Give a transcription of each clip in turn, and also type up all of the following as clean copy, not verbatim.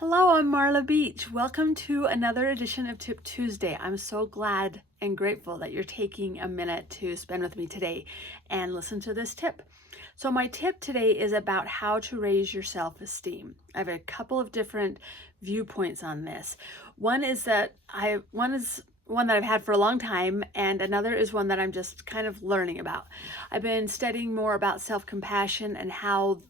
Hello, I'm Marla Beach. Welcome to another edition of Tip Tuesday. I'm so glad and grateful that you're taking a minute to spend with me today and listen to this tip. So my tip today is about how to raise your self-esteem. I have a couple of different viewpoints on this. One is one that I've had for a long time, and another is one that I'm just kind of learning about. I've been studying more about self-compassion and how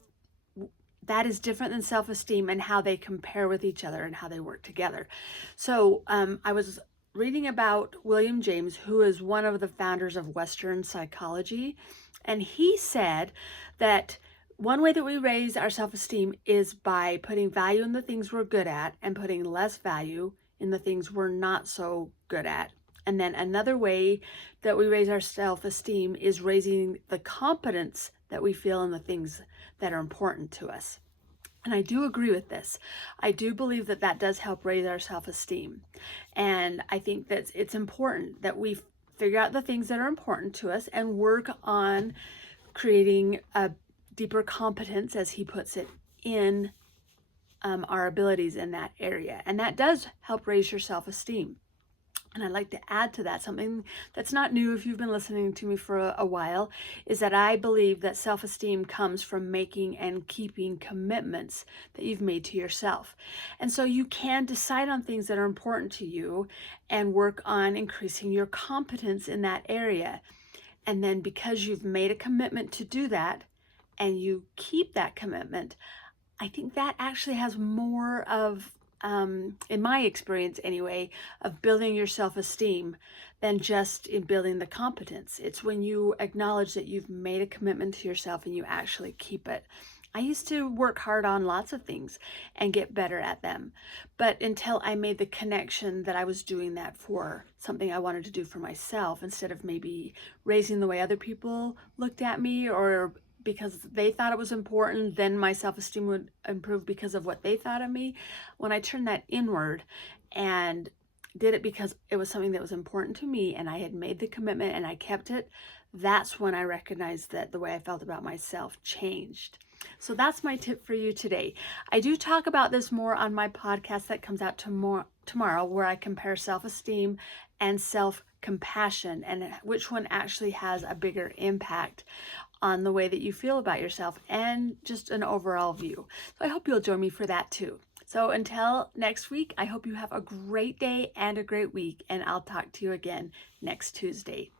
that is different than self-esteem and how they compare with each other and how they work together. So I was reading about William James, who is one of the founders of Western psychology, and he said that one way that we raise our self-esteem is by putting value in the things we're good at and putting less value in the things we're not so good at. And then another way that we raise our self-esteem is raising the competence that we feel in the things that are important to us. And I do agree with this. I do believe that that does help raise our self-esteem. And I think that it's important that we figure out the things that are important to us and work on creating a deeper competence, as he puts it, in our abilities in that area. And that does help raise your self-esteem. And I'd like to add to that something that's not new if you've been listening to me for a while, is that I believe that self-esteem comes from making and keeping commitments that you've made to yourself. And so you can decide on things that are important to you and work on increasing your competence in that area. And then because you've made a commitment to do that and you keep that commitment, I think that actually has more of in my experience anyway, of building your self-esteem than just in building the competence. It's when you acknowledge that you've made a commitment to yourself and you actually keep it. I used to work hard on lots of things and get better at them, but until I made the connection that I was doing that for something I wanted to do for myself instead of maybe raising the way other people looked at me, or because they thought it was important, then my self-esteem would improve because of what they thought of me. When I turned that inward and did it because it was something that was important to me and I had made the commitment and I kept it, that's when I recognized that the way I felt about myself changed. So that's my tip for you today. I do talk about this more on my podcast that comes out tomorrow, where I compare self-esteem and self-compassion and which one actually has a bigger impact on the way that you feel about yourself and just an overall view. So I hope you'll join me for that too. So until next week, I hope you have a great day and a great week, and I'll talk to you again next Tuesday.